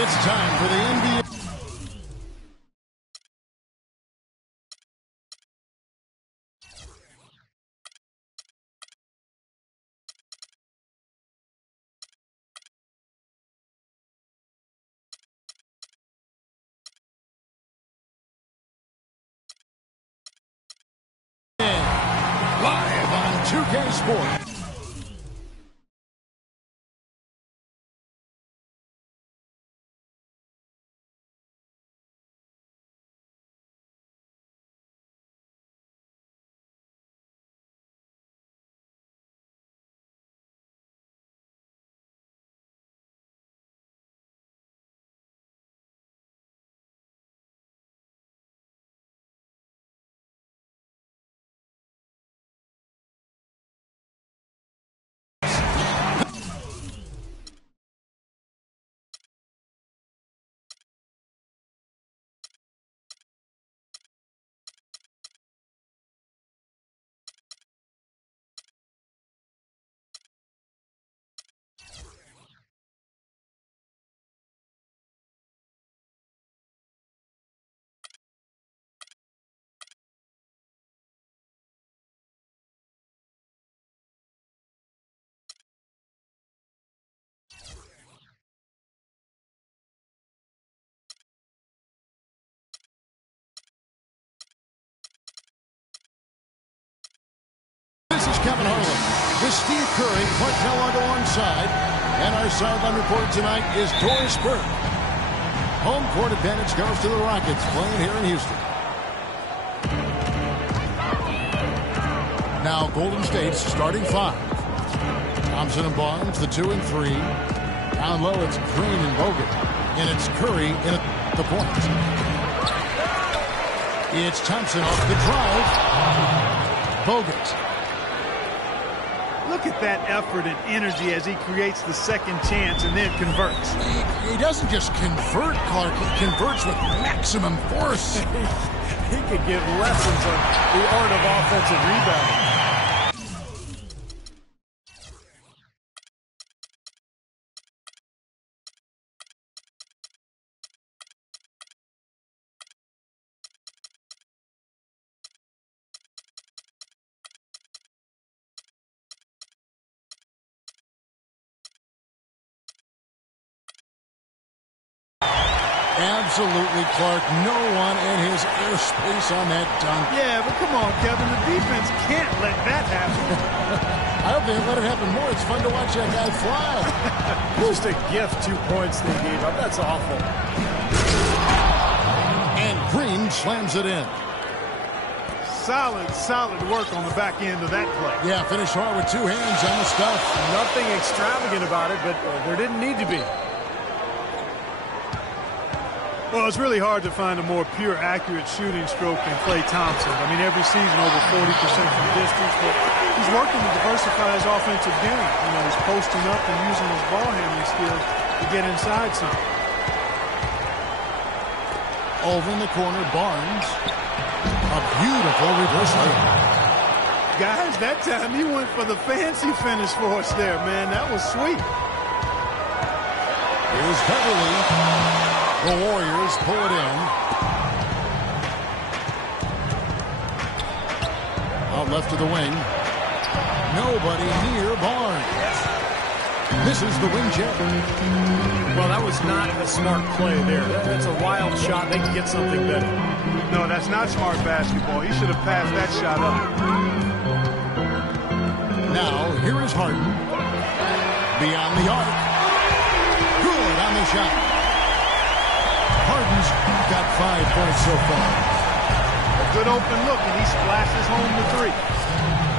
It's time for the NBA. Live on 2K Sports. This is Kevin Harlan with Steve Curry, Clark Kellogg alongside. And our sideline reporter tonight is Doris Burke. Home court advantage goes to the Rockets playing here in Houston. Now Golden State's starting five. Thompson and Barnes, the 2 and 3. Down low, it's Green and Bogut. And it's Curry in at the point. It's Thompson off the drive. Bogut. Look at that effort and energy as he creates the second chance and then converts. He doesn't just convert, Clark. He converts with maximum force. He could give lessons on the art of offensive rebounding. Absolutely, Clark. No one in his airspace on that dunk. Yeah, but come on, Kevin. The defense can't let that happen. I hope they let it happen more. It's fun to watch that guy fly. Just a gift, 2 points they gave up. That's awful. And Green slams it in. Solid work on the back end of that play. Yeah, finish hard with 2 hands on the stuff. Nothing extravagant about it, but there didn't need to be. Well, it's really hard to find a more pure, accurate shooting stroke than Klay Thompson. I mean, every season over 40% from distance, but he's working to diversify his offensive game. You know, he's posting up and using his ball handling skills to get inside some. Over in the corner, Barnes. A beautiful reverse layup. Guys, that time he went for the fancy finish for us there, man. That was sweet. Here's Beverly. The Warriors pull it in. Out left to the wing. Nobody near Barnes. Misses the wing check. Well, that was not a smart play there. That's a wild shot. They can get something better. No, that's not smart basketball. He should have passed that shot up. Now, here is Harden. Beyond the arc. Good on the shot. Harden's got 5 points so far. A good open look, and he splashes home the 3.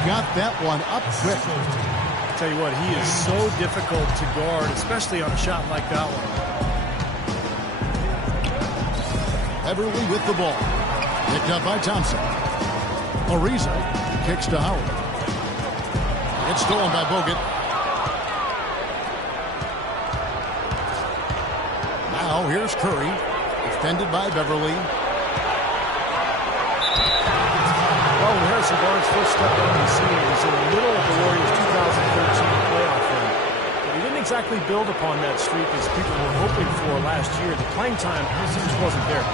Got that one up quick. I'll tell you what, he is so difficult to guard, especially on a shot like that one. Beverly with the ball. Picked up by Thompson. Ariza kicks to Howard. It's stolen by Bogut. Now here's Curry. Defended by Beverly. Well, when Harrison Barnes first stepped on the scene, he was in the middle of the Warriors' 2013 playoff run. But he didn't exactly build upon that streak as people were hoping for last year. The playing time just wasn't there.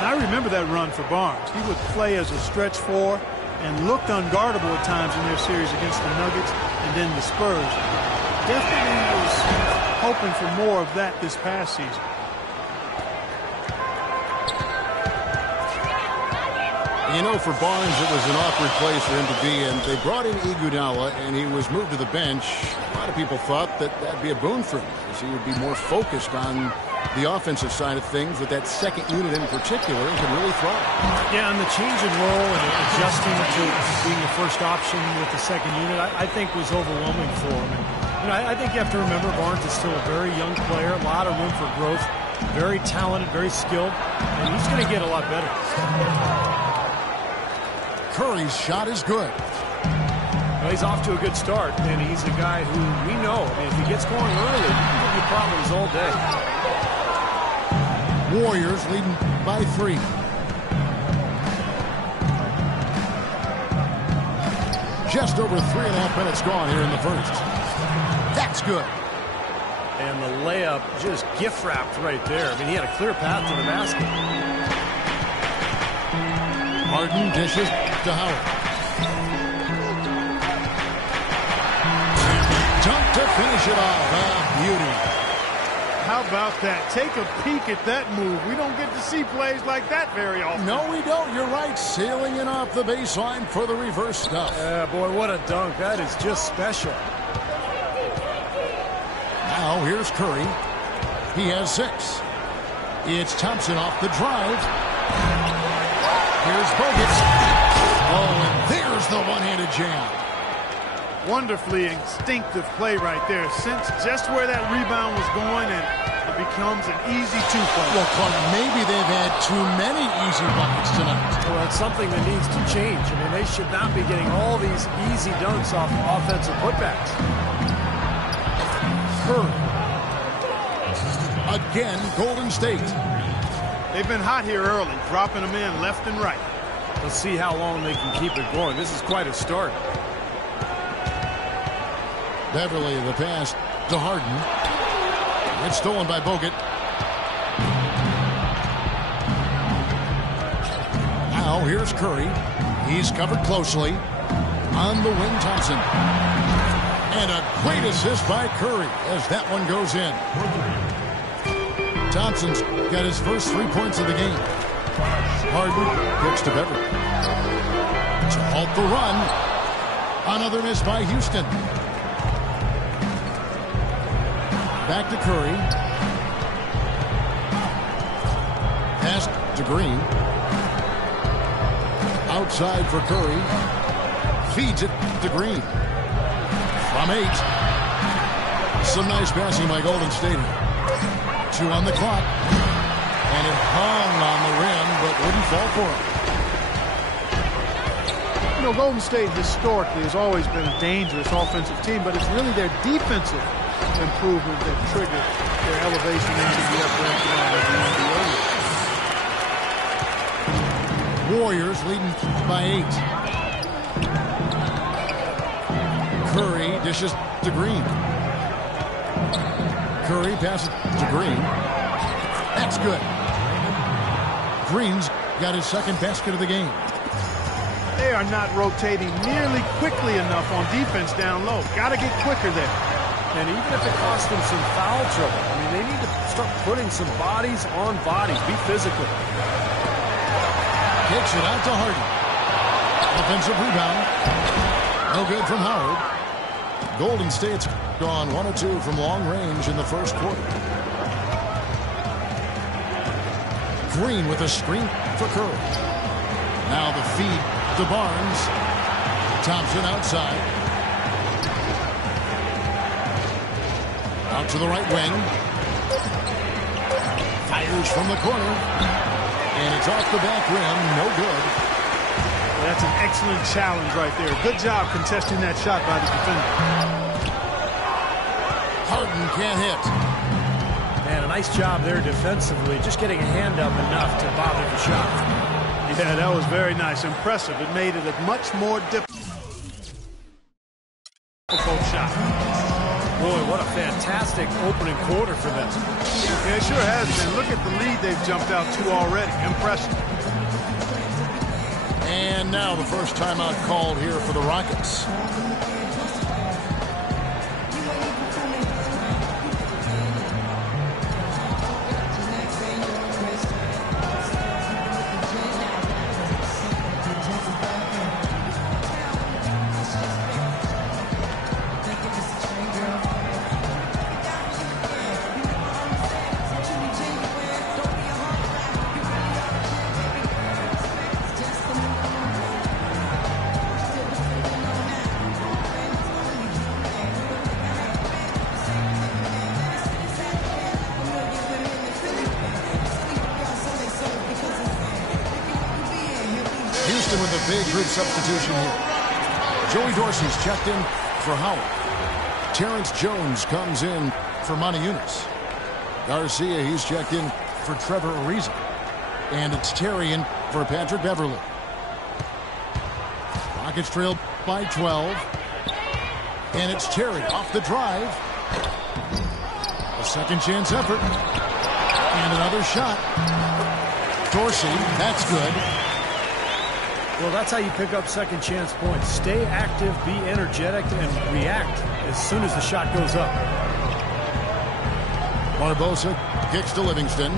And I remember that run for Barnes. He would play as a stretch four and looked unguardable at times in their series against the Nuggets and then the Spurs. Definitely was hoping for more of that this past season. You know, for Barnes, it was an awkward place for him to be, and they brought in Iguodala, and he was moved to the bench. A lot of people thought that that'd be a boon for him, as he would be more focused on the offensive side of things with that second unit in particular and could really thrive. Yeah, and the change in role and adjusting to being the first option with the second unit, I think was overwhelming for him. And, you know, I think you have to remember Barnes is still a very young player, a lot of room for growth, very talented, very skilled, and he's going to get a lot better. Curry's shot is good. Well, he's off to a good start, and he's a guy who we know, I mean, if he gets going early, he can give you problems all day. Warriors leading by 3. Just over 3.5 minutes gone here in the first. That's good. And the layup just gift-wrapped right there. I mean, he had a clear path to the basket. Harden dishes to Howard. Dunk to finish it off. Beauty. How about that? Take a peek at that move. We don't get to see plays like that very often. No, we don't. You're right. Sailing in off the baseline for the reverse stuff. Yeah, boy, what a dunk. That is just special. Now here's Curry. He has 6. It's Thompson off the drive. Here's Bogut. Oh, and there's the one-handed jam. Wonderfully instinctive play right there. Sense just where that rebound was going, and it becomes an easy two-point. Well, Clark, maybe they've had too many easy buckets tonight. Well, it's something that needs to change. I mean, they should not be getting all these easy dunks off offensive putbacks. Curry. Again, Golden State. They've been hot here early, dropping them in left and right. Let's see how long they can keep it going. This is quite a start. Beverly, the pass to Harden. It's stolen by Bogut. Now here's Curry. He's covered closely. On the wing, Thompson. And a great assist by Curry as that one goes in. Thompson's got his first 3 points of the game. Harden kicks to Beverly. To halt the run. Another miss by Houston. Back to Curry. Pass to Green. Outside for Curry. Feeds it to Green. From 8. Some nice passing by Golden State. 2 on the clock. And it hung on the rim, but wouldn't fall for him. You know, Golden State historically has always been a dangerous offensive team, but it's really their defensive improvement that triggered their elevation into the upper echelon of the NBA. Warriors leading by 8. Curry dishes to Green. Curry passes to Green. That's good. Green's got his second basket of the game. They are not rotating nearly quickly enough on defense down low. Got to get quicker there. And even if it costs them some foul trouble, I mean, they need to start putting some bodies on bodies. Be physical. Kicks it out to Harden. Offensive rebound. No good from Howard. Golden State's gone 1 of 2 from long range in the first quarter. Green with a screen for Curry. Now the feed to Barnes. Thompson outside. Out to the right wing. Fires from the corner. And it's off the back rim. No good. That's an excellent challenge right there. Good job contesting that shot by the defender. Harden can't hit. Man, a nice job there defensively. Just getting a hand up enough to bother the shot. Yeah, that was very nice. Impressive. It made it a much more difficult. shot. Boy, what a fantastic opening quarter for them. Yeah, it sure has been. Look at the lead they've jumped out to already. Impressive. And now the first timeout called here for the Rockets. With a big group substitution here. Joey Dorsey's checked in for Howard. Terrence Jones comes in for Monty Eunice. Garcia, he's checked in for Trevor Ariza. And it's Terry in for Patrick Beverly. Rockets trail by 12. And it's Terry off the drive. A second chance effort. And another shot. Dorsey, that's good. Well, that's how you pick up second chance points. Stay active, be energetic, and react as soon as the shot goes up. Barbosa kicks to Livingston.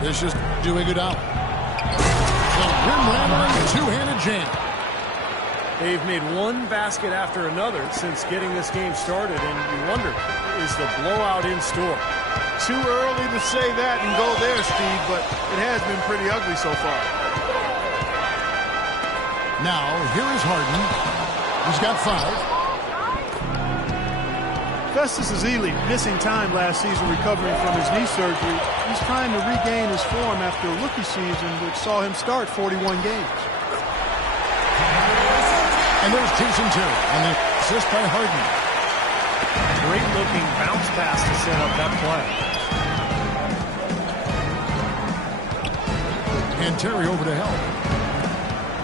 This is Iguodala. The rim-rattling two-handed jam. They've made one basket after another since getting this game started, and you wonder, is the blowout in store? Too early to say that and go there, Steve, but it has been pretty ugly so far. Now, here is Harden. He's got 5. Festus Ezeli, missing time last season recovering from his knee surgery. He's trying to regain his form after a rookie season, which saw him start 41 games. And there's Jason Terry on the assist by Harden. Great looking bounce pass to set up that play. And Terry over to help.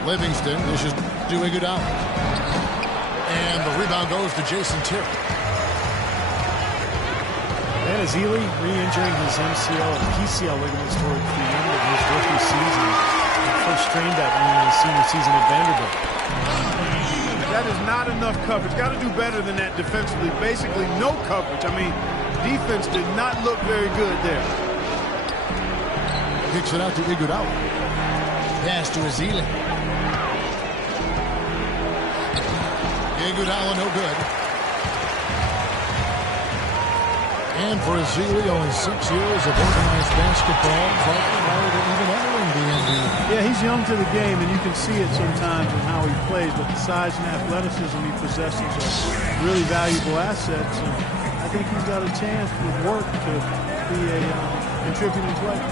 Livingston, this is Iguodala. And the rebound goes to Jason Terry. And Ezeli re-injuring his MCL and PCL ligaments toward the end of his rookie season. He first strained that in his senior season at Vanderbilt. That is not enough coverage. Got to do better than that defensively. Basically no coverage. I mean, defense did not look very good there. Kicks it out to Iguodala. Pass to Ezeli. Iguodala no good. And for Ezeli, only 6 years of organized basketball prior to even entering the NBA. Yeah, he's young to the game, and you can see it sometimes in how he plays, but the size and athleticism he possesses are really valuable assets, and I think he's got a chance with work to be a contributing player.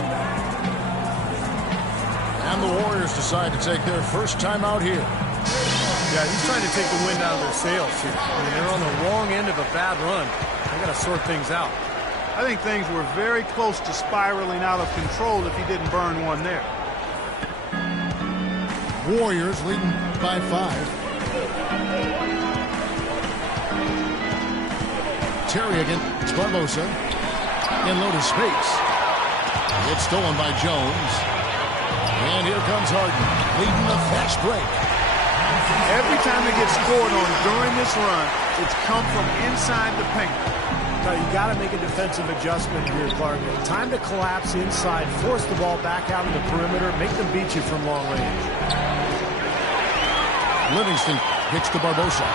And the Warriors decide to take their first time out here. Yeah, he's trying to take the wind out of their sails here. I mean, they're on the wrong end of a bad run. They got to sort things out. I think things were very close to spiraling out of control if he didn't burn one there. Warriors leading by 5. Terry against Barbosa. In loaded space. It's stolen by Jones. And here comes Harden, leading the fast break. Every time they get scored on during this run, it's come from inside the paint. Now, you got to make a defensive adjustment here, Clark. Time to collapse inside, force the ball back out in the perimeter, make them beat you from long range. Livingston kicks to Barbosa.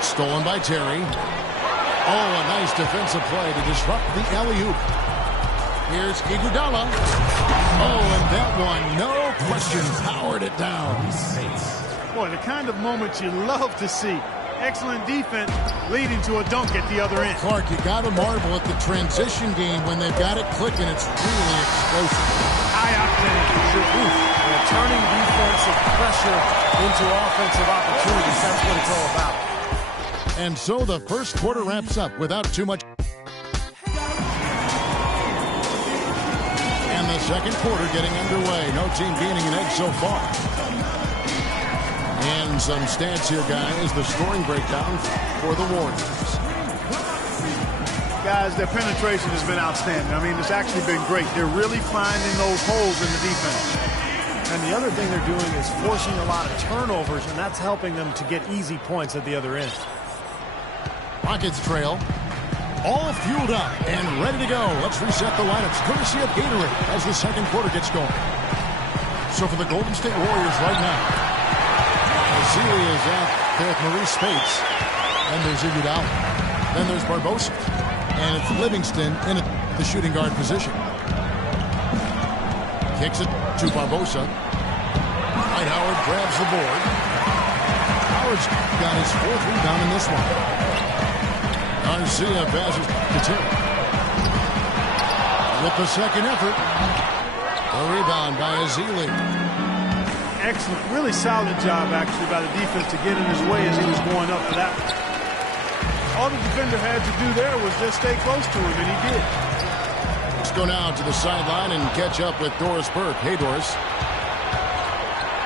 Stolen by Terry. Oh, a nice defensive play to disrupt the alley-oop. Here's Iguodala. Oh, and that one, no question, powered it down. Boy, the kind of moments you love to see. Excellent defense leading to a dunk at the other end. Clark, you got to marvel at the transition game when they've got it clicking. It's really explosive. High octane. Turning defensive pressure into offensive opportunities. That's what it's all about. And so the first quarter wraps up without too much. And the second quarter getting underway. No team gaining an edge so far. And some stats here, guys. The scoring breakdown for the Warriors. Guys, their penetration has been outstanding. I mean, it's actually been great. They're really finding those holes in the defense. And the other thing they're doing is forcing a lot of turnovers, and that's helping them to get easy points at the other end. Rockets trail. All fueled up and ready to go. Let's reset the lineups. Courtesy of Gatorade as the second quarter gets going. So for the Golden State Warriors right now, Vasily is out there with Maurice Spates. And there's Iguodala. Then there's Barbosa. And it's Livingston in the shooting guard position. Kicks it to Barbosa. Dwight Howard grabs the board. Howard's got his fourth rebound in this one. Garcia passes to Terry. With the second effort. A rebound by Azili. Excellent. Really solid job, actually, by the defense to get in his way as he was going up for that one. All the defender had to do there was just stay close to him, and he did. Let's go now to the sideline and catch up with Doris Burke. Hey, Doris.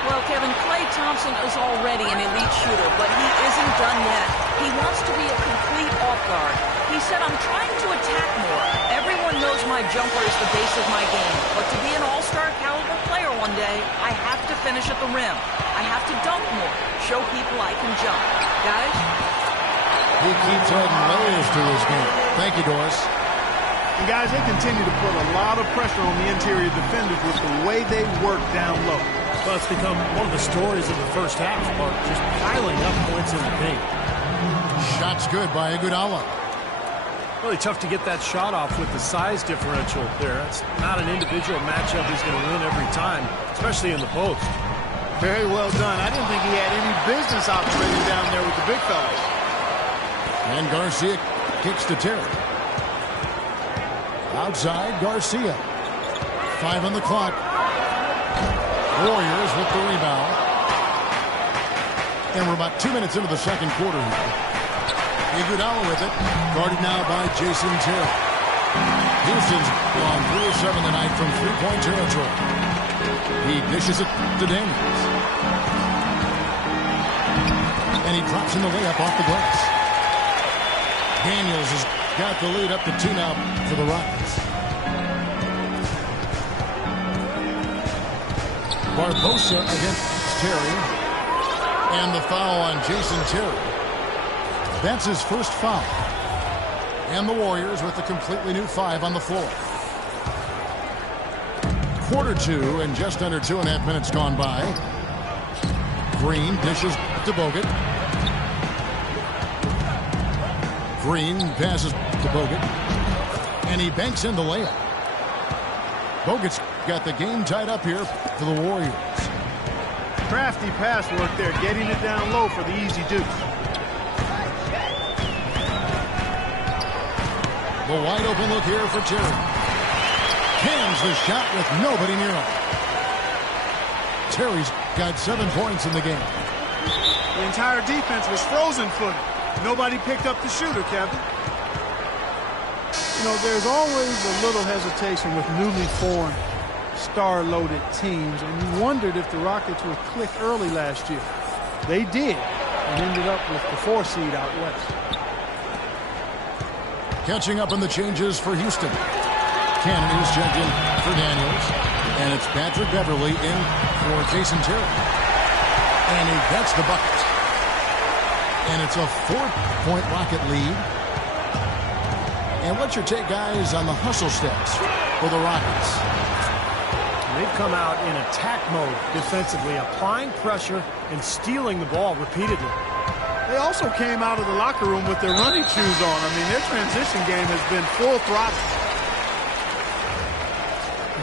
Well, Kevin, Klay Thompson is already an elite shooter, but he isn't done yet. He wants to be a complete off guard. He said, I'm trying to attack more. Everyone knows my jumper is the base of my game, but to be an all-star caliber player one day, I have to finish at the rim. I have to dunk more, show people I can jump. Guys? He keeps adding layers to his game. Thank you, Doris. And guys, they continue to put a lot of pressure on the interior defenders with the way they work down low. Well, it's become one of the stories of the first half, Mark, just piling up points in the paint. Shot's good by Iguodala. Really tough to get that shot off with the size differential there. It's not an individual matchup he's going to win every time, especially in the post. Very well done. I didn't think he had any business operating down there with the big fellas. And Garcia kicks to Terry. Outside, Garcia. 5 on the clock. Warriors with the rebound. And we're about 2 minutes into the second quarter here. Iguodala with it. Guarded now by Jason Terry. Houston's gone 3 of 7 tonight from three-point territory. He dishes it to Daniels. And he drops in the layup off the glass. Daniels has got the lead up to 2 now for the Rockets. Barbosa against Terry. And the foul on Jason Terry. That's his first foul. And the Warriors with a completely new 5 on the floor. Quarter 2 and just under 2.5 minutes gone by. Green dishes to Bogut. Green passes to Bogut. And he banks in the layup. Bogut's got the game tied up here for the Warriors. Crafty pass work there, getting it down low for the easy deuce. The wide open look here for Terry. Cans the shot with nobody near him. Terry's got 7 points in the game. The entire defense was frozen footed. Nobody picked up the shooter, Kevin. You know, there's always a little hesitation with newly formed, star-loaded teams, and you wondered if the Rockets would click early last year. They did, and ended up with the 4 seed out west. Catching up on the changes for Houston. Kennedy's checked in for Daniels. And it's Patrick Beverly in for Jason Terry. And he gets the bucket. And it's a 4-point Rocket lead. And what's your take, guys, on the hustle steps for the Rockets? They've come out in attack mode defensively, applying pressure and stealing the ball repeatedly. They also came out of the locker room with their running shoes on. I mean, their transition game has been full throttle.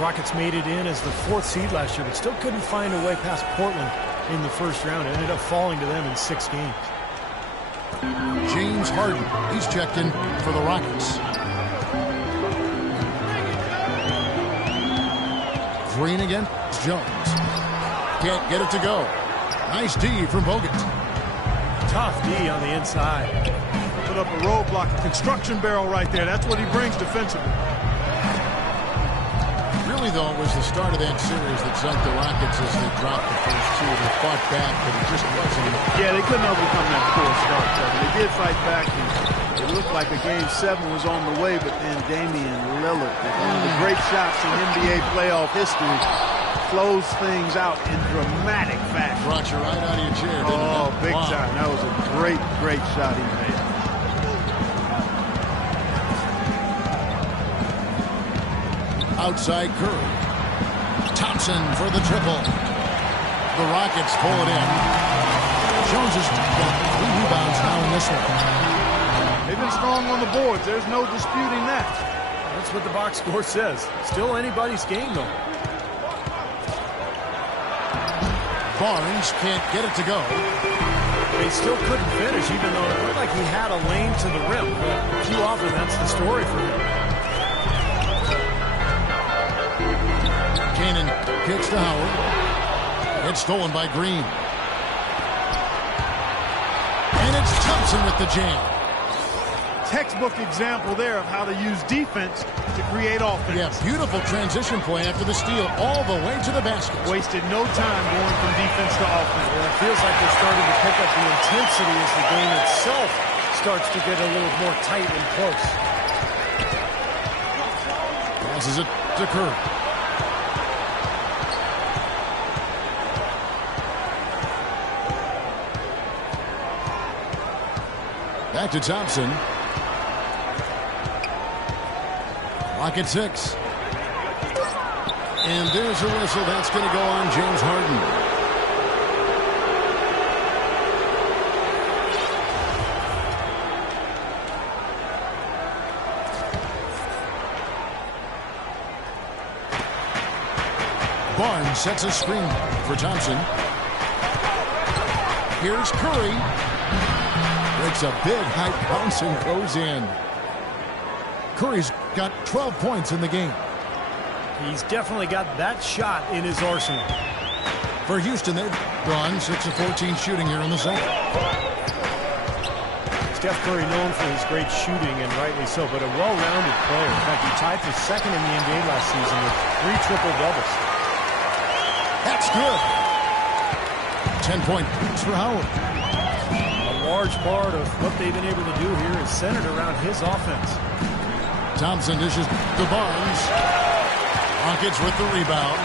Rockets made it in as the 4th seed last year, but still couldn't find a way past Portland in the first round. It ended up falling to them in 6 games. James Harden, he's checked in for the Rockets. Green against Jones. Can't get it to go. Nice D from Bogut. Tough D on the inside. Put up a roadblock, a construction barrel right there. That's what he brings defensively. Really, though, it was the start of that series that sunk the Rockets as they dropped the first two. They fought back, but it just wasn't enough. Yeah, they couldn't overcome that poor start, Kevin. They did fight back, and it looked like a Game 7 was on the way, but then Damian Lillard, with one of the great shots in NBA playoff history, closed things out in dramatic fashion. Brought you right out of your chair, didn't it? Oh, big time. That was a great, great shot he made. Outside Curry. Thompson for the triple. The Rockets pull it in. Jones has got 3 rebounds now in this one. They've been strong on the boards. There's no disputing that. That's what the box score says. Still anybody's game, though. Barnes can't get it to go. He still couldn't finish, even though it looked like he had a lane to the rim. But too often, that's the story for him. Cannon kicks to Howard. It's stolen by Green. And it's Thompson with the jam. Textbook example there of how to use defense to create offense. Yeah, beautiful transition play after the steal all the way to the basket. Wasted no time going from defense to offense. Well, it feels like they're starting to pick up the intensity as the game itself starts to get a little more tight and close. Passes it to Curry. Back to Thompson. Clock at 6. And there's a whistle. That's going to go on James Harden. Barnes sets a screen for Thompson. Here's Curry. Breaks a big high bounce and goes in. Curry's got 12 points in the game. He's definitely got that shot in his arsenal. For Houston, they've gone 6 of 14 shooting here in the second. Steph Curry known for his great shooting, and rightly so, but a well-rounded player. In fact, he tied for second in the NBA last season with 3 triple-doubles. That's good. 10-point boost for Howard. A large part of what they've been able to do here is centered around his offense. Thompson dishes to Barnes. Rockets with the rebound.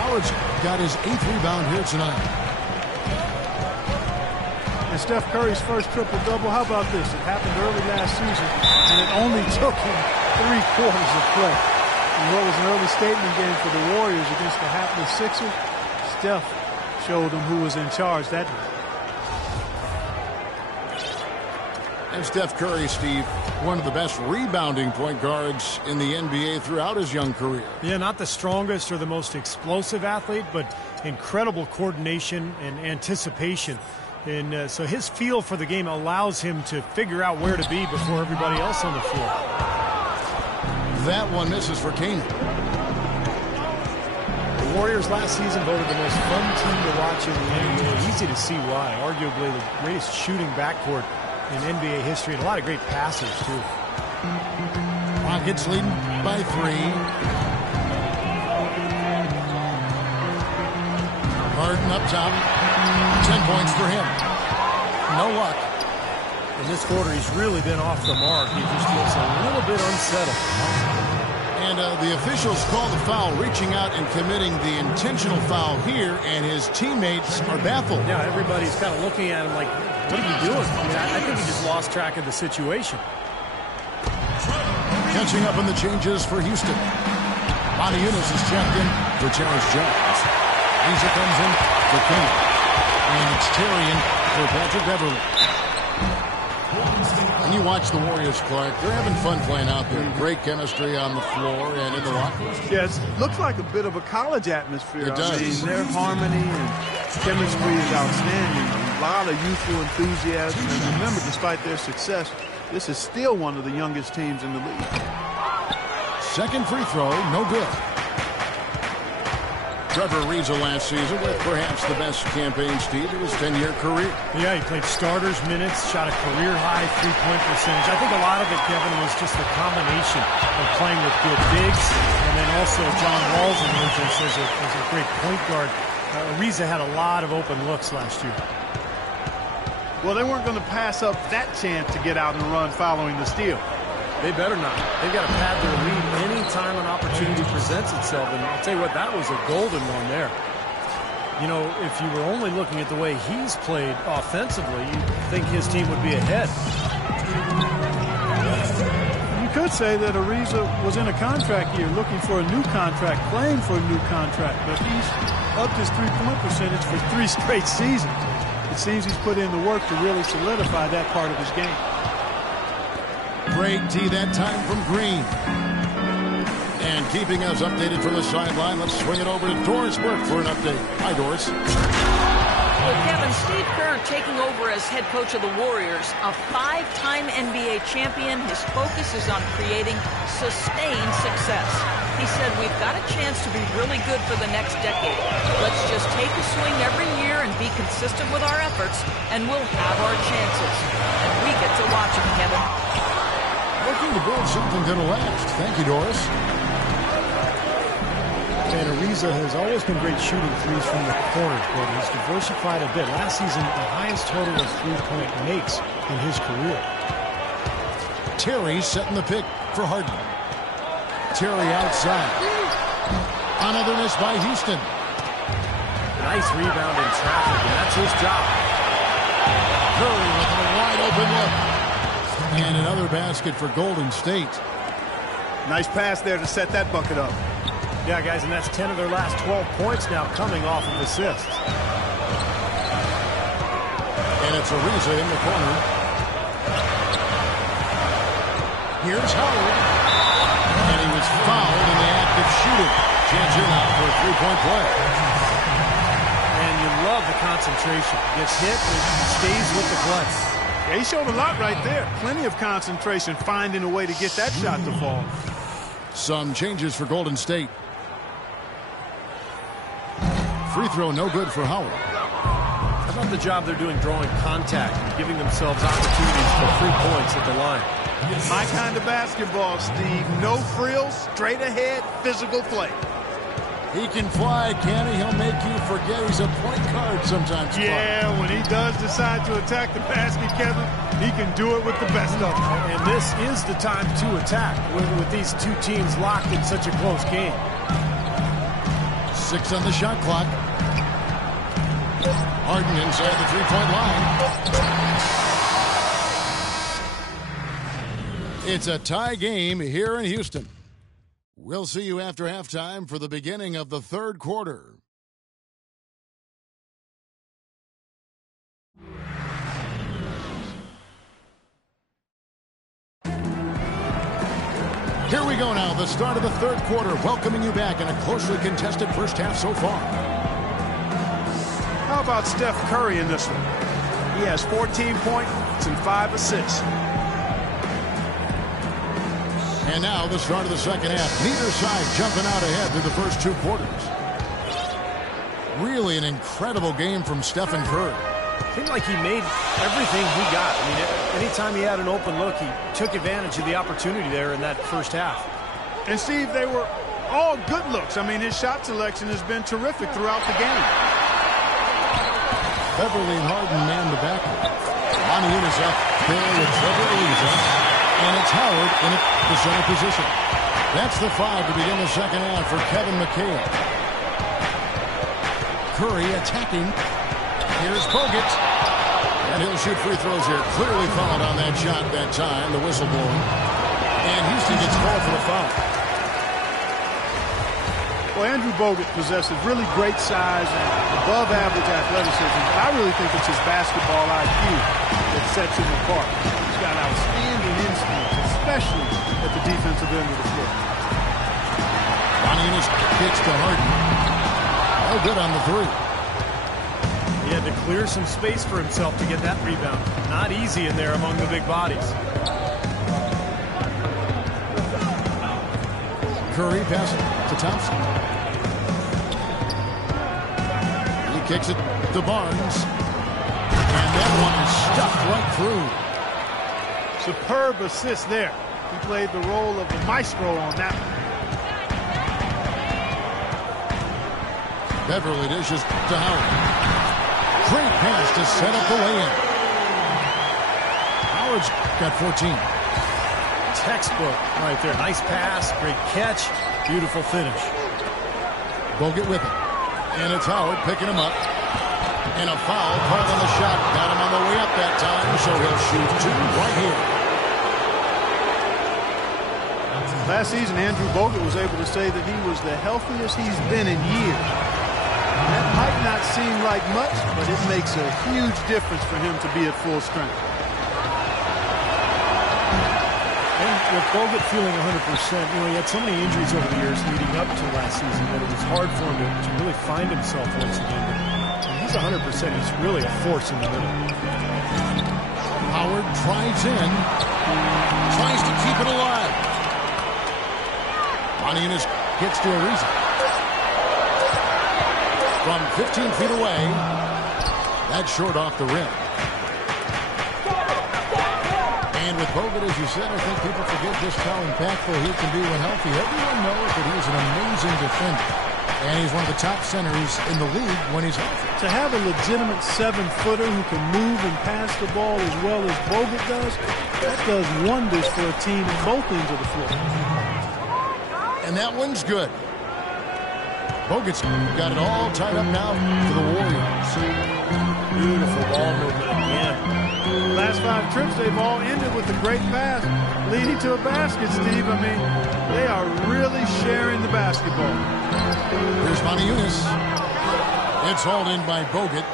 Howard's got his 8th rebound here tonight. And Steph Curry's first triple-double, how about this? It happened early last season, and it only took him 3 quarters of play. In what was an early statement game for the Warriors against the hapless Sixers, Steph showed them who was in charge that night. And Steph Curry, Steve, one of the best rebounding point guards in the NBA throughout his young career. Yeah, not the strongest or the most explosive athlete, but incredible coordination and anticipation. And so his feel for the game allows him to figure out where to be before everybody else on the floor. That one misses for Kane. The Warriors last season voted the most fun team to watch in the NBA. Easy to see why. Arguably the greatest shooting backcourt in NBA history, and a lot of great passers, too. Rockets leading by 3. Harden up top. 10 points for him. No luck. In this quarter, he's really been off the mark. He just looks a little bit unsettled. And the officials call the foul, reaching out and committing the intentional foul here, and his teammates are baffled. Yeah, everybody's kind of looking at him like, what are you doing? I mean, I think he just lost track of the situation. Catching up on the changes for Houston. Monty Eunice is checked in for Terrence Jones. Lisa comes in for King. And it's Tarian for Patrick Beverly. When you watch the Warriors, Clark, they're having fun playing out there. Great chemistry on the floor and in the locker room. Yes, looks like a bit of a college atmosphere. It does. I mean, their harmony and chemistry is outstanding. A lot of youthful enthusiasm. And remember, despite their success, this is still one of the youngest teams in the league. Second free throw, no good. Trevor Ariza last season with perhaps the best campaign, Steve, of his 10-year career. Yeah, he played starters minutes, shot a career-high three-point percentage. I think a lot of it, Kevin, was just the combination of playing with good bigs and then also John Wall's emergence as a great point guard. Ariza had a lot of open looks last year. Well, they weren't going to pass up that chance to get out and run following the steal. They better not. They've got to pad their lead any time an opportunity presents itself. And I'll tell you what, that was a golden one there. You know, if you were only looking at the way he's played offensively, you'd think his team would be ahead. You could say that Ariza was in a contract year, looking for a new contract, playing for a new contract. But he's upped his three-point percentage for 3 straight seasons. It seems he's put in the work to really solidify that part of his game. Great D that time from Green. And keeping us updated from the sideline, let's swing it over to Doris Burke for an update. Hi, Doris. Well, Kevin, Steve Kerr taking over as head coach of the Warriors, a 5-time NBA champion. His focus is on creating sustained success. He said, we've got a chance to be really good for the next decade. Let's just take a swing every year and be consistent with our efforts, and we'll have our chances. And we get to watch him, Kevin. Looking to build something that'll last. Thank you, Doris. And Ariza has always been great shooting threes from the corners, but he's diversified a bit. Last season, the highest total of three-point makes in his career. Terry setting the pick for Harden. Terry outside. Another miss by Houston. Nice rebound in traffic, and that's his job. Curry with a wide open look. And another basket for Golden State. Nice pass there to set that bucket up. Yeah, guys, and that's 10 of their last 12 points now coming off of assists. And it's Ariza in the corner. Here's Howard. And he was fouled in the act of shooting. Chance here now for a three-point play. And you love the concentration. Gets hit and stays with the play. Yeah, he showed a lot right there. Plenty of concentration, finding a way to get that shot to fall. Some changes for Golden State. Free throw no good for Howard. How about the job they're doing drawing contact and giving themselves opportunities for free points at the line? My kind of basketball, Steve. No frills, straight ahead, physical play. He can fly, can he? He'll make you forget he's a point guard sometimes. Yeah, when he does decide to attack the basket, Kevin, he can do it with the best of them. And this is the time to attack with these two teams locked in such a close game. 6 on the shot clock. Harden inside the three-point line. It's a tie game here in Houston. We'll see you after halftime for the beginning of the third quarter. Here we go now, the start of the third quarter, welcoming you back in a closely contested first half so far. How about Steph Curry in this one? He has 14 points and 5 assists. And now the start of the second half. Neither side jumping out ahead through the first 2 quarters. Really an incredible game from Stephen Curry. Seemed like he made everything he got. I mean, anytime he had an open look, he took advantage of the opportunity there in that first half. And, Steve, they were all good looks. I mean, his shot selection has been terrific throughout the game. Beverly and Harden man the backcourt. Monty is up there with Trevor Ariza. And it's Howard in the center position. That's the 5 to begin the second half for Kevin McHale. Curry attacking. Here's Bogut. And he'll shoot free throws here. Clearly fouled on that shot that time, the whistle blowing. And Houston gets called for the foul. Well, Andrew Bogut possesses really great size and above-average athleticism, but I really think it's his basketball IQ that sets him apart. He's got outstanding instincts, especially at the defensive end of the floor. Monty kicks to Harden. No good on the 3. He had to clear some space for himself to get that rebound. Not easy in there among the big bodies. Curry passing to Thompson. Kicks it to Barnes. And that one is stuffed right through. Superb assist there. He played the role of the maestro on that one. Beverly dishes to Howard. Great pass to set up the lay-in. Howard's got 14. Textbook right there. Nice pass, great catch, beautiful finish. Bogut with it. And it's Howard picking him up. And a foul called on the shot. Got him on the way up that time, so he'll shoot two right here. Last season, Andrew Bogut was able to say that he was the healthiest he's been in years. That might not seem like much, but it makes a huge difference for him to be at full strength. And with Bogut feeling 100%, he had so many injuries over the years leading up to last season that it was hard for him to really find himself once again. But when he's 100%, he's really a force in the middle. Howard drives in. Tries to keep it alive. Monunis gets to Ariza. From 15 feet away. That's short off the rim. And with Bogut, as you said, I think people forget just how impactful he can be when healthy. Everyone knows that he's an amazing defender. And he's one of the top centers in the league when he's healthy. To have a legitimate 7-footer who can move and pass the ball as well as Bogut does, that does wonders for a team at both ends of the floor. And that one's good. Bogut's got it all tied up now for the Warriors. Beautiful ball movement again. Last 5 trips, they've all ended with a great pass leading to a basket, Steve. I mean, they are really sharing the basketball. Here's Monunis. It's hauled in by Bogut.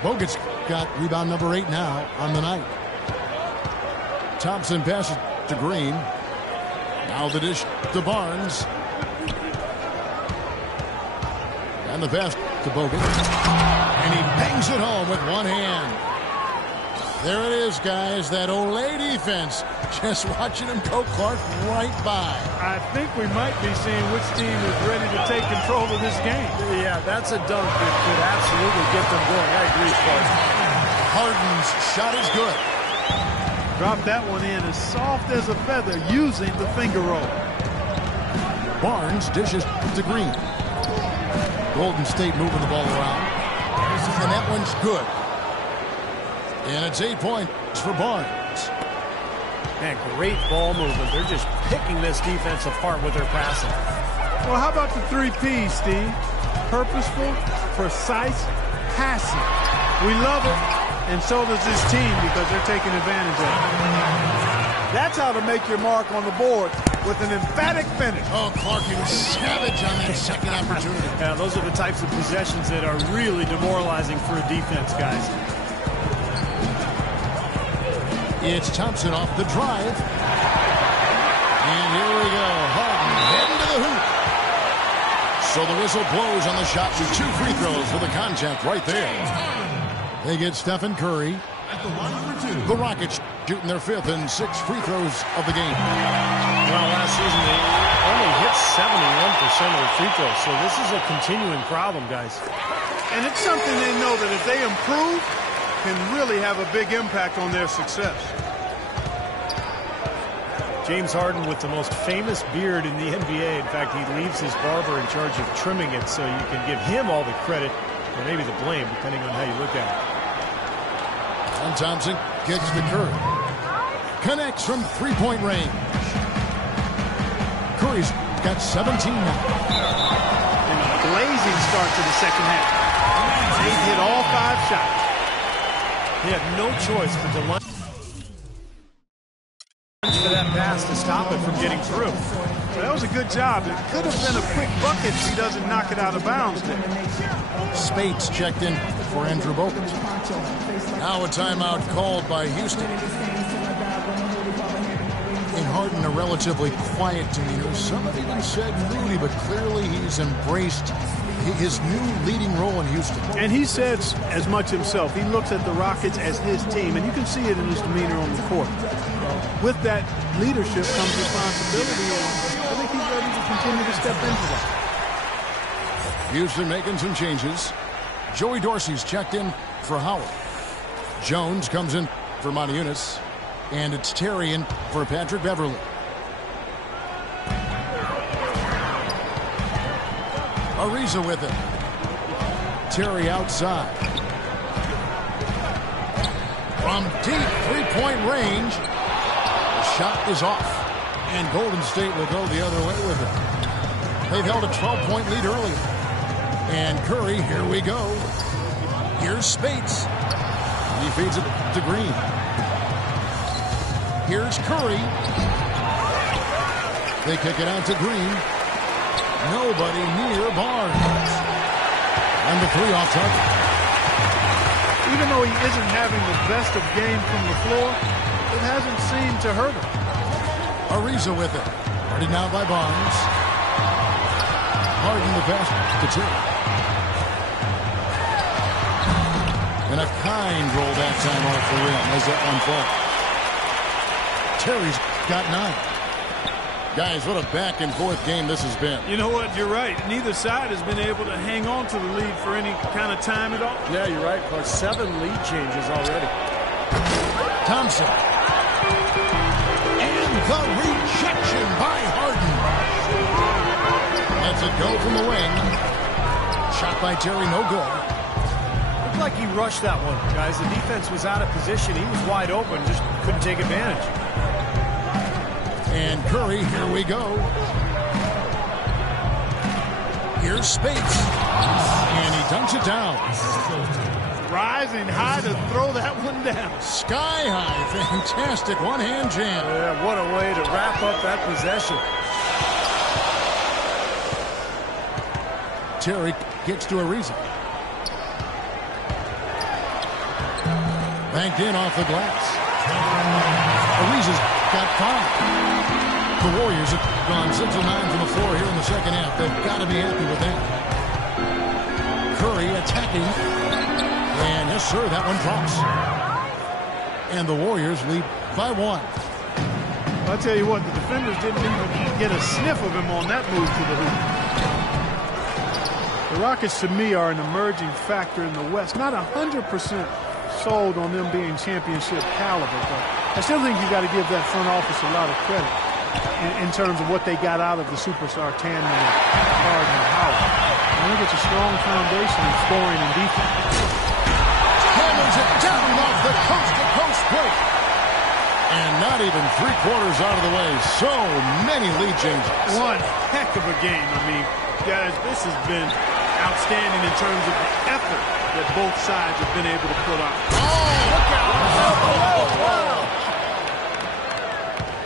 Bogut's got rebound number 8 now on the night. Thompson passes to Green. Now the dish to Barnes. And the pass to Bogut. And he bangs it home with one hand. There it is, guys. That Olay defense. Just watching him go Clark right by. I think we might be seeing which team is ready to take control of this game. Yeah, that's a dunk that could absolutely get them going. I agree, Clark. Harden's shot is good. Dropped that one in as soft as a feather using the finger roll. Barnes dishes to Green. Golden State moving the ball around. And that one's good. And it's 8 points for Barnes. Man, great ball movement. They're just picking this defense apart with their passing. Well, how about the 3 P's, Steve? Purposeful, precise, passing. We love it, and so does this team because they're taking advantage of it. That's how to make your mark on the board with an emphatic finish. Oh, Clark, he was savage on that second opportunity. Yeah, those are the types of possessions that are really demoralizing for a defense, guys. It's Thompson off the drive. And here we go. Harden heading to the hoop. So the whistle blows on the shot with 2 free throws for the contact right there. They get Stephen Curry. The Rockets shooting their 5th and 6th free throws of the game. Well, last season they only hit 71% of the free throws, so this is a continuing problem, guys. And it's something they know that if they improve, can really have a big impact on their success. James Harden with the most famous beard in the NBA. In fact, he leaves his barber in charge of trimming it, so you can give him all the credit or maybe the blame, depending on how you look at it. And Thompson kicks to Curry. Connects from 3-point range. Curry's got 17 now. And a blazing start to the second half. They hit all 5 shots. He had no choice but to lunge for that pass to stop it from getting through. Well, that was a good job. It could have been a quick bucket if he doesn't knock it out of bounds there. Spates checked in for Andrew Bogut. Now a timeout called by Houston. In Harden, a relatively quiet demeanor. Some have even said moody, but clearly he's embraced his new leading role in Houston. And he says as much himself. He looks at the Rockets as his team, and you can see it in his demeanor on the court. With that leadership comes responsibility, and I think he's ready to continue to step into that. Houston making some changes. Joey Dorsey's checked in for Howard. Jones comes in for Moniunas. And it's Terry in for Patrick Beverly. Ariza with it. Terry outside. From deep three-point range. The shot is off. And Golden State will go the other way with it. They've held a 12-point lead earlier. And Curry, here we go. Here's Spates. He feeds it to Green. Here's Curry. They kick it out to Green. Nobody near Barnes. And the three off target. Even though he isn't having the best of games from the floor, it hasn't seemed to hurt him. Ariza with it. Guarded now by Barnes. Harden the pass to Terry. And a kind roll that time off the rim as that one falls. Terry's got 9. Guys, what a back-and-forth game this has been. You know what? You're right. Neither side has been able to hang on to the lead for any kind of time at all. Yeah, you're right. Plus 7 lead changes already. Thompson. And the rejection by Harden. Lets it go from the wing. Shot by Terry, no good. Looked like he rushed that one, guys. The defense was out of position. He was wide open, just couldn't take advantage. And Curry, here we go. Here's Spates. And he dunks it down. Rising high to throw that one down. Sky high. Fantastic one-hand jam. Yeah, what a way to wrap up that possession. Terry gets to Ariza. Banked in off the glass. Ariza's got 5. The Warriors have gone 6 of 9 from the floor here in the second half. They've got to be happy with that. Curry attacking. And yes, sir, that one drops. And the Warriors lead by 1. I'll tell you what, the defenders didn't even get a sniff of him on that move to the hoop. The Rockets, to me, are an emerging factor in the West. Not 100% sold on them being championship caliber, but I still think you got to give that front office a lot of credit in terms of what they got out of the superstar tandem of Harden and Howard. I think it's a strong foundation of scoring and defense. Hammers it down off the coast-to-coast break. And not even 3/4 out of the way. So many lead changes. One heck of a game. I mean, guys, this has been outstanding in terms of the effort that both sides have been able to put on. Look out.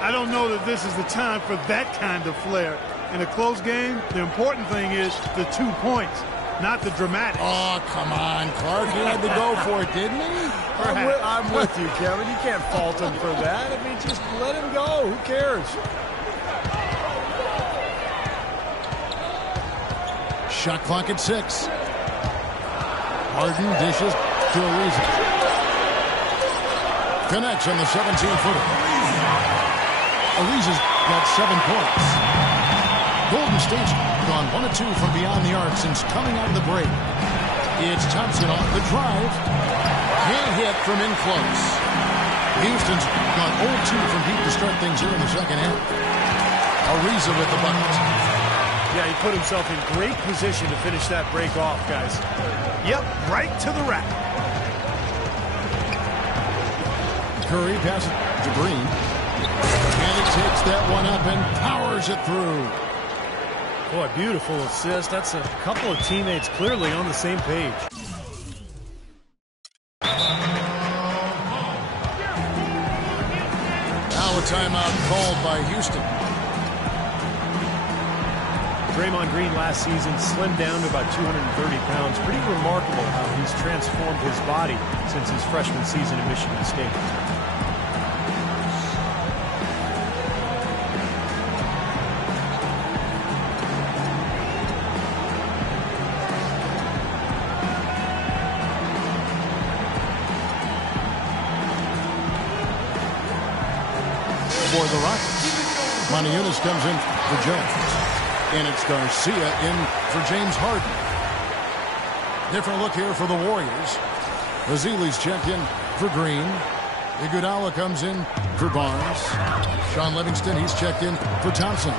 I don't know that this is the time for that kind of flair. In a close game, the important thing is the 2 points, not the dramatics. Oh, come on, Clark. He had to go for it, didn't he? I'm with you, Kevin. You can't fault him for that. I mean, just let him go. Who cares? Shot clock at 6. Harden dishes to Ariza. Connects on the 17-footer. Ariza's got 7 points. Golden State's gone 1 of 2 from beyond the arc since coming out of the break. It's Thompson off the drive. Can't hit from in close. Houston's gone 0-2 from deep to start things here in the second half. Ariza with the bucket. Yeah, he put himself in great position to finish that break off, guys. Yep, right to the rack. Curry passes to Green. And he takes that one up and powers it through. Boy, beautiful assist. That's a couple of teammates clearly on the same page. Now a timeout called by Houston. Draymond Green last season slimmed down to about 230 pounds. Pretty remarkable how he's transformed his body since his freshman season at Michigan State. For the Rockets. Moniunas comes in for Jones. And it's Garcia in for James Harden. Different look here for the Warriors. Ezeli's checked in for Green. Iguodala comes in for Barnes. Sean Livingston, he's checked in for Thompson.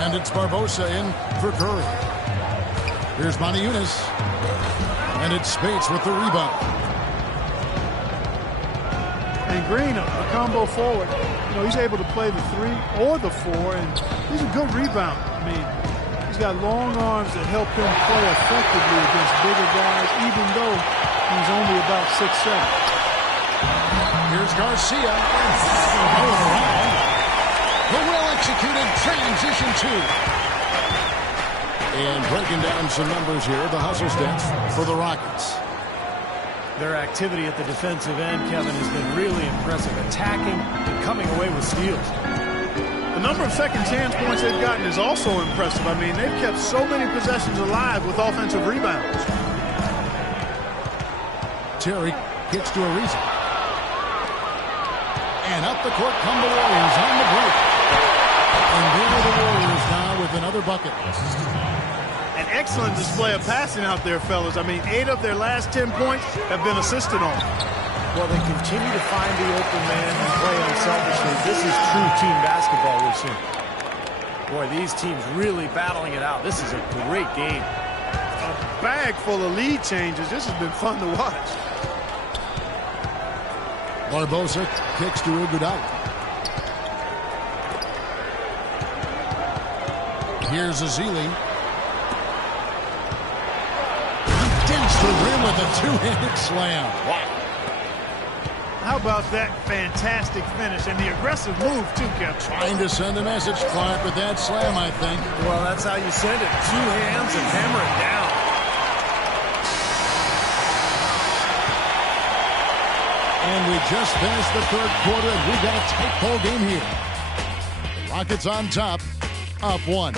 And it's Barbosa in for Curry. Here's Yunus. And it's Spates with the rebound. And Green, a combo forward. You know, he's able to play the 3 or the 4, and he's a good rebounder. I mean, he's got long arms that help him play effectively against bigger guys, even though he's only about 6'7". Here's Garcia. Going around. The well-executed transition 2. And breaking down some numbers here, the hustle stats for the Rockets. Their activity at the defensive end, Kevin, has been really impressive. Attacking and coming away with steals. The number of second chance points they've gotten is also impressive. I mean, they've kept so many possessions alive with offensive rebounds. Terry gets to Ariza. And up the court come the Warriors on the break. And there are the Warriors now with another bucket. An excellent display of passing out there, fellas. I mean, 8 of their last 10 points have been assisted on. Well, they continue to find the open man and play unselfishly. This is true team basketball we've seen. Boy, these teams really battling it out. This is a great game. A bag full of lead changes. This has been fun to watch. Barbosa kicks to Iguodala. Here's Ezeli. Dents the rim with a 2-handed slam. Wow. How about that fantastic finish and the aggressive move, too, Kevin? Trying to send a message, Clark, with that slam, I think. Well, that's how you send it. 2 hands and hammer it down. And we just finished the 3rd quarter, and we've got a tight ball game here. The Rockets on top, up 1.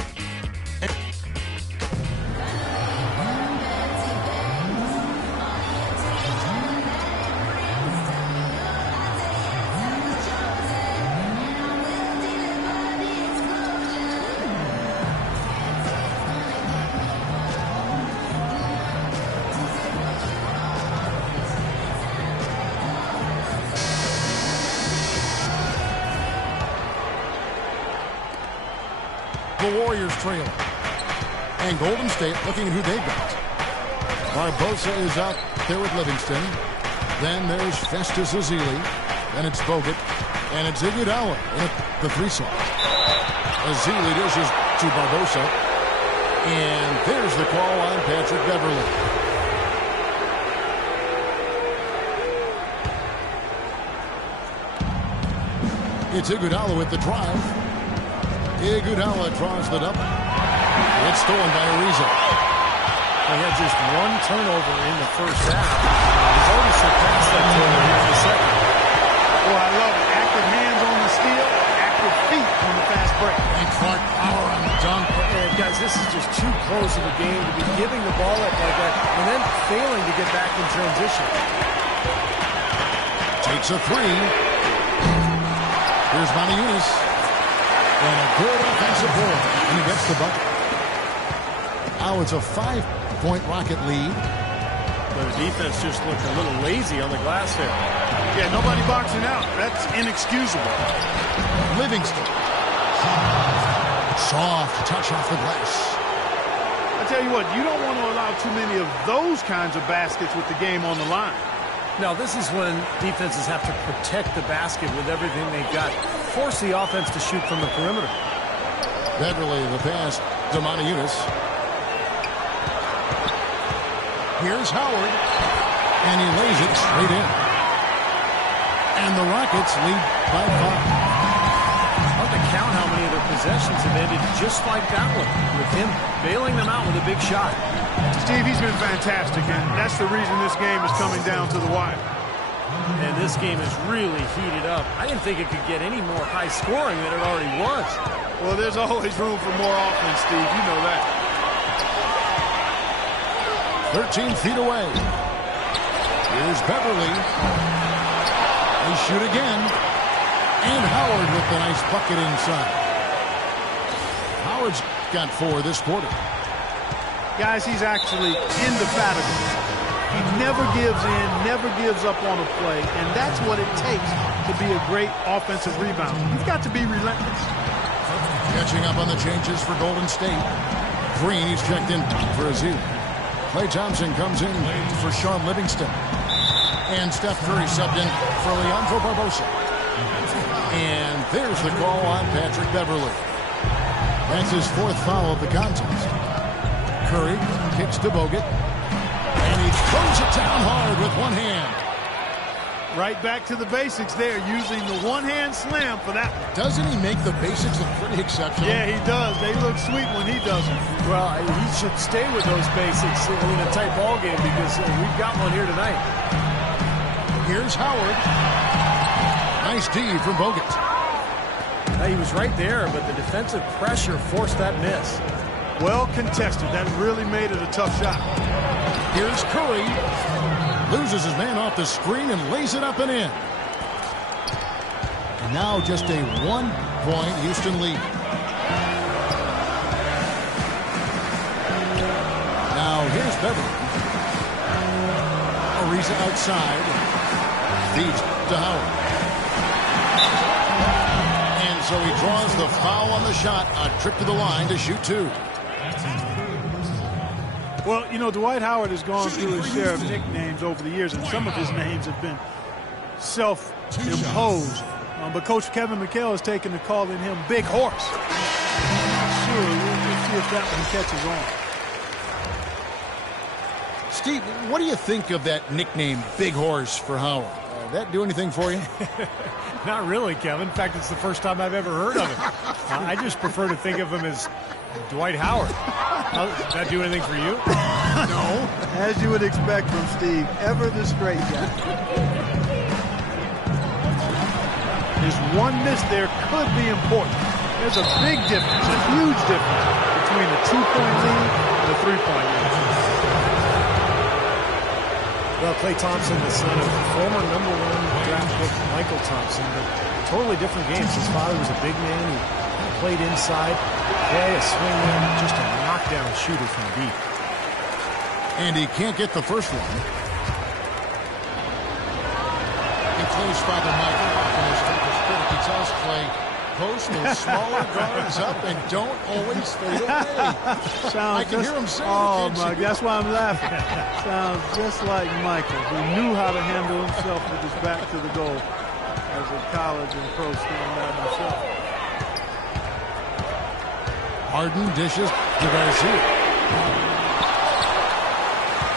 The Warriors trail. And Golden State looking at who they've got. Barbosa is out there with Livingston. Then there's Festus Ezeli. Then it's Bogut. And it's Iguodala in the 3-slot. Ezeli dishes to Barbosa. And there's the call on Patrick Beverley. It's Iguodala with the drive. Iguodala draws the double. It's stolen by Ariza. They had just 1 turnover in the first half. He's already surpassed that total in the second. Oh, I love it. Active hands on the steal, active feet on the fast break. And Clark power on the dunk. And guys, this is just too close of a game to be giving the ball up like that and then failing to get back in transition. Takes a 3. Here's Yunus. And a good offensive board. And he gets the bucket. Now it's a 5-point Rocket lead. But the defense just looked a little lazy on the glass there. Yeah, nobody boxing out. That's inexcusable. Livingston. Soft touch off the glass. I tell you what, you don't want to allow too many of those kinds of baskets with the game on the line. Now, this is when defenses have to protect the basket with everything they've got. Force the offense to shoot from the perimeter. Beverley, the pass to Yunus. Here's Howard. And he lays it straight in. And the Rockets lead by 5. Hard to count how many of their possessions have ended just like that one, with him bailing them out with a big shot. Steve, he's been fantastic, and that's the reason this game is coming down to the wire. And this game is really heated up. I didn't think it could get any more high scoring than it already was. Well, there's always room for more offense, Steve. You know that. 13 feet away. Here's Beverley. They shoot again. And Howard with the nice bucket inside. Howard's got 4 this quarter. Guys, he's actually indefatigable. He never gives in, never gives up on a play, and that's what it takes to be a great offensive rebounder. You've got to be relentless. Catching up on the changes for Golden State. Green, he's checked in for Azir. Klay Thompson comes in for Sean Livingston. And Steph Curry subbed in for Leandro Barbosa. And there's the call on Patrick Beverley. That's his 4th foul of the contest. Curry kicks to Bogut. And he throws it down hard with one hand. Right back to the basics there, using the one-hand slam for that one. Doesn't he make the basics look pretty exceptional? Yeah, he does. They look sweet when he does it. Well, he should stay with those basics in a tight ball game because we've got one here tonight. Here's Howard. Nice D from Bogut. He was right there, but the defensive pressure forced that miss. Well contested. That really made it a tough shot. Here's Curry. Loses his man off the screen and lays it up and in. And now just a 1-point Houston lead. Now here's Beverly. Ariza outside. Feeds to Howard. And so he draws the foul on the shot. A trip to the line to shoot 2. Well, you know, Dwight Howard has gone through his share of nicknames over the years, and some of his names have been self-imposed. But Coach Kevin McHale has taken to calling him Big Horse. Sure, we'll see if that one catches on. Steve, what do you think of that nickname, Big Horse, for Howard? That do anything for you? Not really, Kevin. In fact, it's the first time I've ever heard of it. I just prefer to think of him as Dwight Howard. Does that do anything for you? No. As you would expect from Steve, ever the straight guy. His one miss there could be important. There's a big difference, a huge difference between a 2-point lead and a 3-point lead. Well, Klay Thompson, the son of former #1 draft pick Michael Thompson, but totally different games. His father was a big man who played inside. Klay, a swingman, just a knockdown shooter from deep. And he can't get the first one. And Klay's father, Michael, often his focus critic, he tells Klay, post those smaller guards up and don't always fade away. I can hear him saying it. Oh, my, that's why I'm laughing. Sounds just like Michael, who knew how to handle himself with his back to the goal as a college and pro standout himself. Harden dishes to Garcia.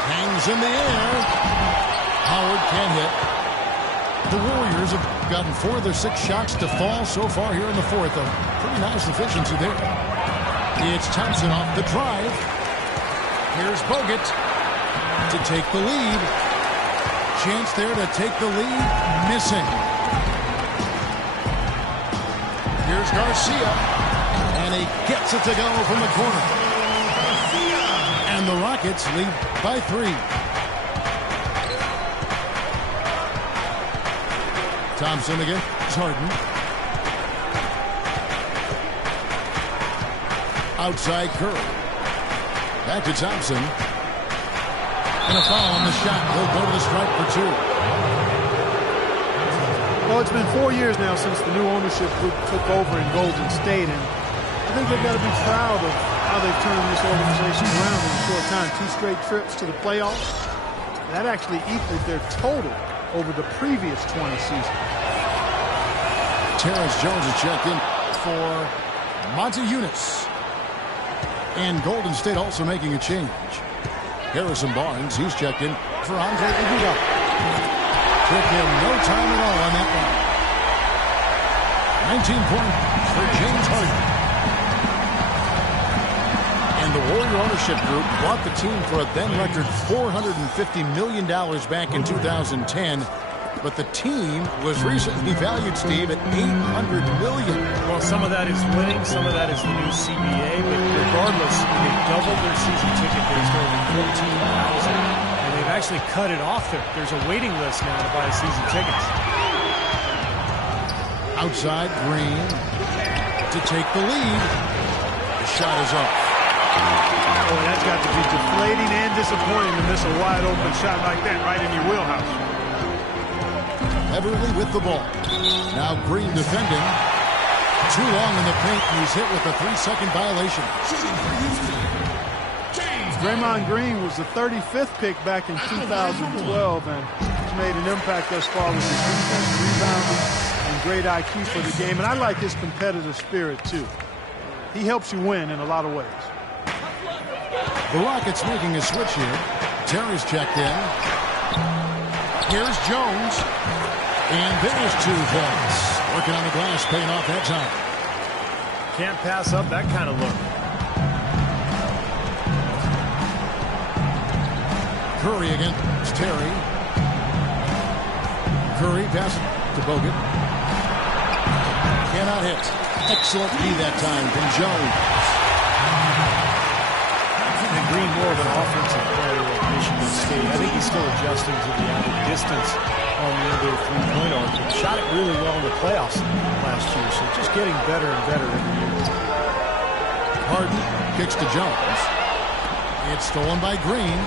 Hangs in the air. Howard can't hit. The Warriors have gotten 4 of their 6 shots to fall so far here in the 4th. A pretty nice efficiency there. It's Thompson off the drive. Here's Bogut to take the lead. Chance there to take the lead. Missing. Here's Garcia. And he gets it to go from the corner. And the Rockets lead by 3. Thompson again. Harden. Outside Curry. Back to Thompson. And a foul on the shot. He'll go to the stripe for 2. Well, it's been 4 years now since the new ownership group took over in Golden State, and I think they've got to be proud of how they've turned this organization around in a short time. 2 straight trips to the playoffs. That actually equaled their total over the previous 20 seasons. Terrence Jones is checked in for Monty Eunice. And Golden State also making a change. Harrison Barnes, he's checked in for Andre Iguodala. Took him no time at all on that one. 19 points for James Harden. And the Warrior ownership group bought the team for a then-record $450 million back in 2010. But the team was recently valued, Steve, at $800 million. Well, some of that is winning, some of that is the new CBA, but regardless, they doubled their season ticket base to over 14,000, and they've actually cut it off there. There's a waiting list now to buy season tickets. Outside Green to take the lead. The shot is off. Boy, that's got to be deflating and disappointing to miss a wide-open shot like that right in your wheelhouse. Everly with the ball. Now Green defending. Too long in the paint, and he's hit with a 3-second violation. Draymond Green was the 35th pick back in 2012, and he's made an impact thus far with his defense, rebounding, and great IQ for the game. And I like his competitive spirit, too. He helps you win in a lot of ways. The Rockets making a switch here. Terry's checked in. Here's Jones. And there's 2 points. Working on the glass, paying off that time. Can't pass up that kind of look. Curry against Terry. Curry passes to Bogut. Cannot hit. Excellent D that time from Jones. And Green more of an offensive player at Michigan State. I think he's still adjusting to the added distance on the end of the three-point arc. But shot it really well in the playoffs last year, so just getting better and better every year. Harden kicks to Jones. It's stolen by Green.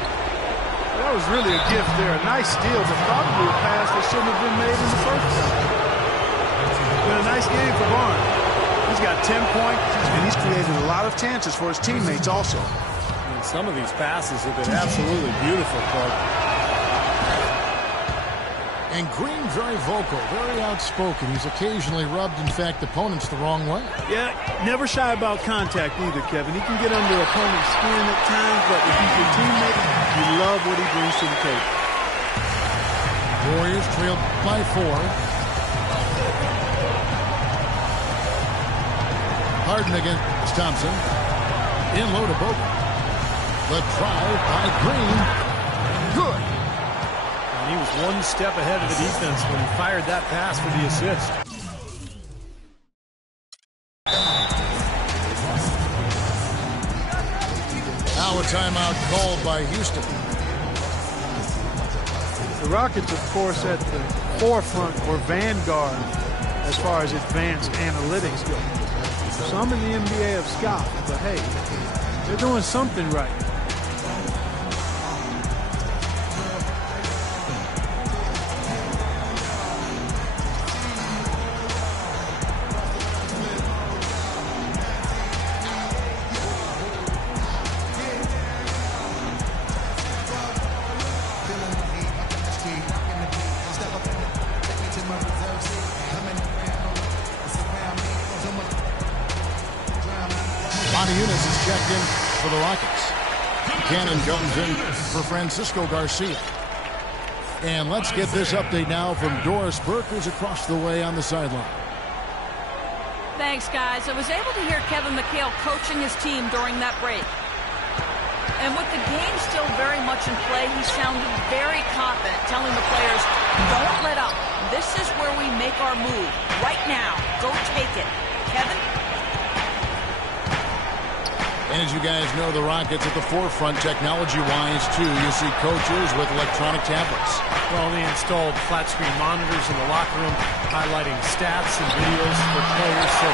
That was really a gift there. A nice steal, but probably a pass that shouldn't have been made in the first place. It's been a nice game for Barnes. He's got 10 points, and he's created a lot of chances for his teammates also. And some of these passes have been absolutely beautiful, Clark. And Green very vocal, very outspoken. He's occasionally rubbed, in fact, opponents the wrong way. Yeah, never shy about contact either, Kevin. He can get under opponent's skin at times, but if he's your teammate, you love what he brings to the table. Warriors trailed by 4. Harden against Thompson. In low to Bogut. The drive by Green. Good. And he was one step ahead of the defense when he fired that pass for the assist. Now a timeout called by Houston. The Rockets, of course, at the forefront or vanguard as far as advanced analytics go. Some in the NBA have scoffed, but hey, they're doing something right. Eunice is checked in for the Rockets. Cannon comes in for Francisco Garcia. And let's get this update now from Doris Burke, who's across the way on the sideline. Thanks, guys. I was able to hear Kevin McHale coaching his team during that break. And with the game still very much in play, he sounded very confident, telling the players, don't let up. This is where we make our move. Right now. Go take it. Kevin? And as you guys know, the Rockets at the forefront technology-wise, too. You see coaches with electronic tablets. Well, they installed flat-screen monitors in the locker room, highlighting stats and videos for players. So,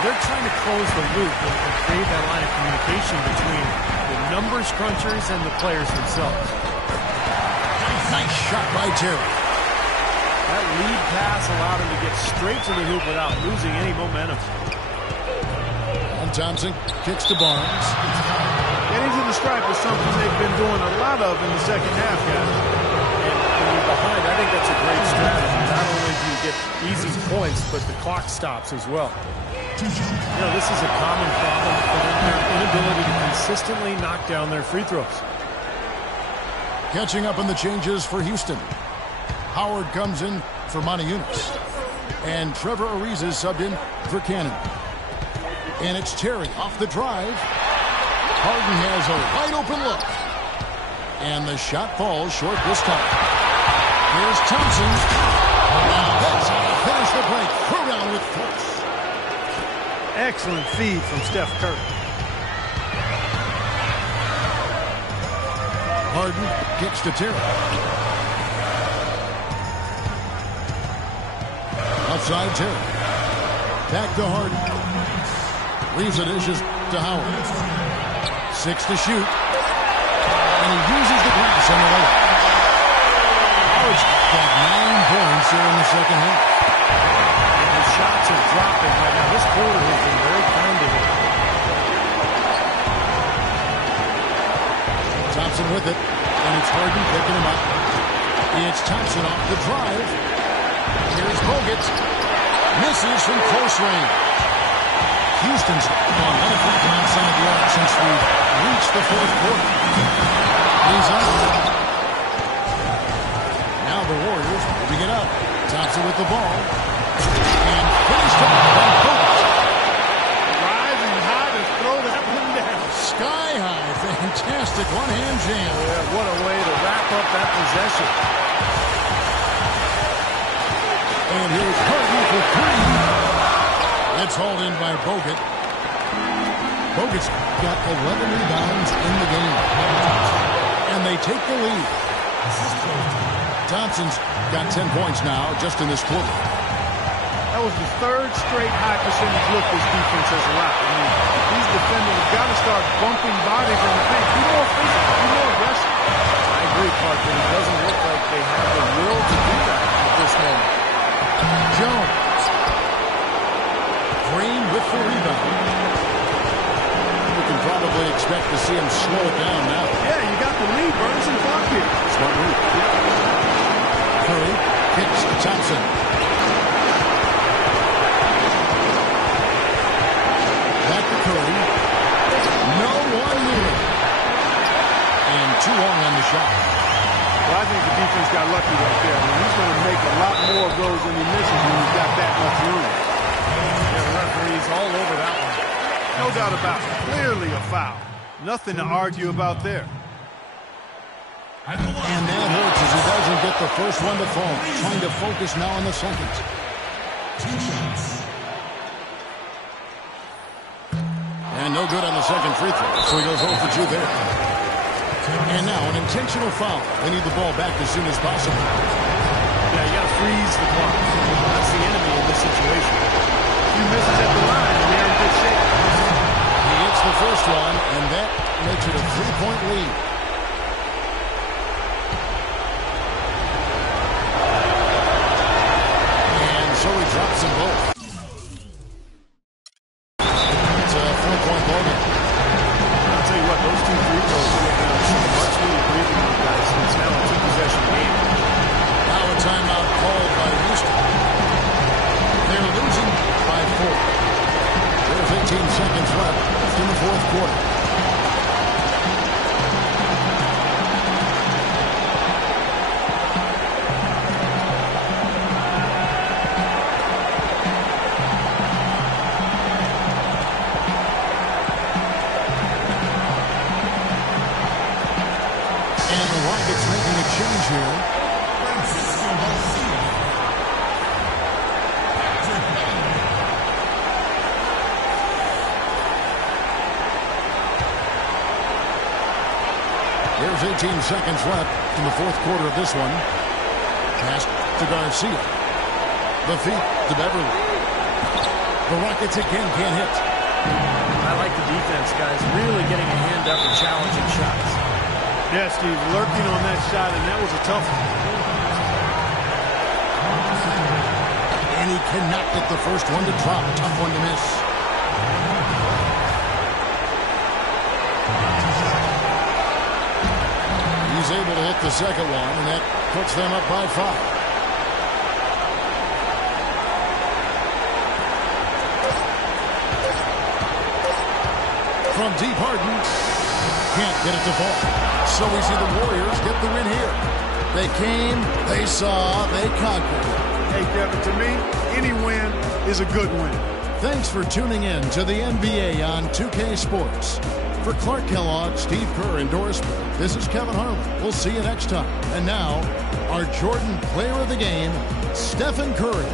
they're trying to close the loop and create that line of communication between the numbers crunchers and the players themselves. Nice shot by Terry. That lead pass allowed him to get straight to the hoop without losing any momentum. Thompson kicks to Barnes. Getting to the stripe is something they've been doing a lot of in the second half, guys. And when you're behind, I think that's a great strategy. Not only do you get easy points, but the clock stops as well. This is a common problem for their inability to consistently knock down their free throws. Catching up on the changes for Houston. Howard comes in for Monty Eunice. And Trevor Ariza is subbed in for Cannon. And it's Terry off the drive. Harden has a wide-open look. And the shot falls short this time. Here's Thompson. That's how to finish the break. Throw down with force. Excellent feed from Steph Curry. Harden kicks to Terry. Outside Terry. Back to Harden. Leaves the dishes to Howard. 6 to shoot. And he uses the glass on the layup. Howard's got 9 points here in the second half. And his shots are dropping right now. This quarter has been very kind to him. Thompson with it. And it's Harden picking him up. It's Thompson off the drive. Here's Bogut. Misses from close range. Houston's gone 1 of 3 from outside the arc since we've reached the fourth quarter. He's up. Now the Warriors moving it up. Thompson with the ball. And finished off by Bogut. Rising high to throw that one down. Sky high. Fantastic one-hand jam. Yeah, what a way to wrap up that possession. And here's Harden for 3. That's hauled in by Bogut. Bogut's got 11 rebounds in the game. And they take the lead. Thompson's got 10 points now just in this quarter. That was the 3rd straight high percentage look this defense has allowed. I mean, these defenders have got to start bumping bodies in the paint. Be more physical, be more aggressive. I agree, Clark, but it doesn't look like they have the will to do that at this moment. Jones. Green with the rebound. You can probably expect to see him slow it down now. Yeah, you got the lead. Burn some clock here. Smart move. Curry kicks to Thompson. Back to Curry. No one near. And too long on the shot. Well, I think the defense got lucky right there. I mean, he's going to make a lot more of those when he misses when he's got that much room. Yeah, the referee's all over that one. No doubt about it. Clearly a foul. Nothing to argue about there. And that hurts as he doesn't get the first one to fall. Trying to focus now on the second. And no good on the second free throw. So he goes 0 for 2 there. And now an intentional foul. They need the ball back as soon as possible. Yeah, you got to freeze the clock. That's the enemy in this situation. He misses at the line, and they're in good shape. He hits the first one, and that makes it a 3-point lead. And so he drops them both. It's a 4-point ball game. I'll tell you what, those 2 free throws have been some much-needed breathing room, guys. It's now a 2-possession game. Now a timeout called by Houston. They're losing by 4. There's 18 seconds left in the fourth quarter. And the Rockets making a change here. There's 18 seconds left in the fourth quarter of this one. Pass to Garcia. The feet to Beverly. The Rockets again can't hit. I like the defense, guys. Really getting a hand up and challenging shots. Yeah, Steve, lurking on that shot, and that was a tough one. And he cannot get the first one to drop. Tough one to miss. He's able to hit the second one, and that puts them up by 5. From deep, Harden can't get it to fall. So we see the Warriors get the win here. They came, they saw, they conquered. Hey, Kevin, to me, any win is a good win. Thanks for tuning in to the NBA on 2K Sports. For Clark Kellogg, Steve Kerr, and Doris Burke, this is Kevin Harlan. We'll see you next time. And now, our Jordan Player of the Game, Stephen Curry.